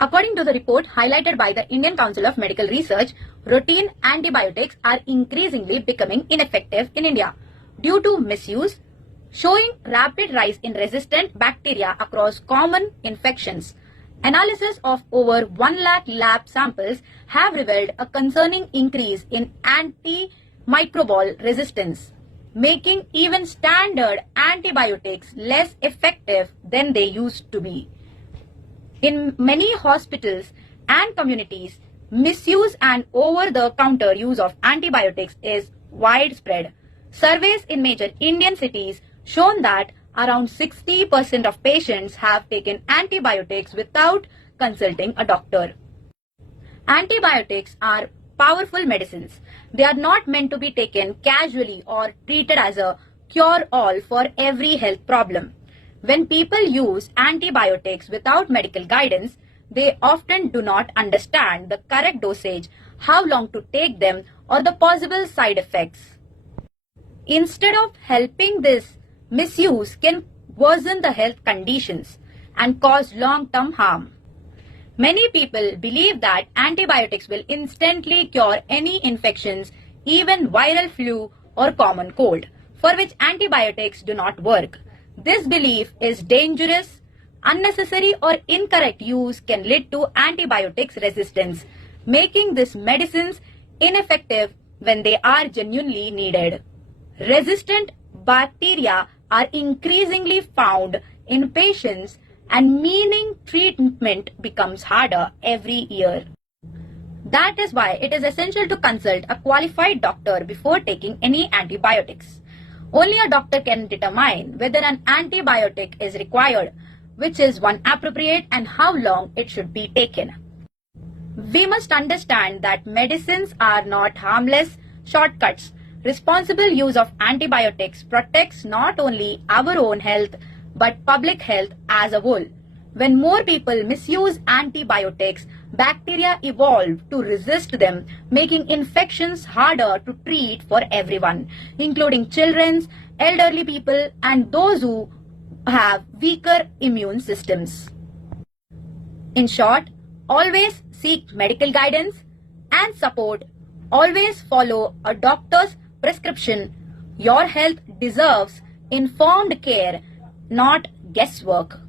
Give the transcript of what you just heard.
According to the report highlighted by the Indian Council of Medical Research, routine antibiotics are increasingly becoming ineffective in India due to misuse, showing rapid rise in resistant bacteria across common infections. Analysis of over 1 lakh lab samples have revealed a concerning increase in antimicrobial resistance, making even standard antibiotics less effective than they used to be. In many hospitals and communities, misuse and over-the-counter use of antibiotics is widespread. Surveys in major Indian cities shown that around 60% of patients have taken antibiotics without consulting a doctor. Antibiotics are powerful medicines. They are not meant to be taken casually or treated as a cure-all for every health problem. When people use antibiotics without medical guidance, they often do not understand the correct dosage, how long to take them, or the possible side effects. Instead of helping, this misuse can worsen the health conditions and cause long-term harm. Many people believe that antibiotics will instantly cure any infections, even viral flu or common cold, for which antibiotics do not work. This belief is dangerous. Unnecessary or incorrect use can lead to antibiotics resistance, making these medicines ineffective when they are genuinely needed. Resistant bacteria are increasingly found in patients, and meaning treatment becomes harder every year. That is why it is essential to consult a qualified doctor before taking any antibiotics. Only a doctor can determine whether an antibiotic is required, which is one appropriate, and how long it should be taken. We must understand that medicines are not harmless shortcuts. Responsible use of antibiotics protects not only our own health but public health as a whole. When more people misuse antibiotics, bacteria evolve to resist them, making infections harder to treat for everyone, including children, elderly people, and those who have weaker immune systems. In short, always seek medical guidance and support. Always follow a doctor's prescription. Your health deserves informed care, not guesswork.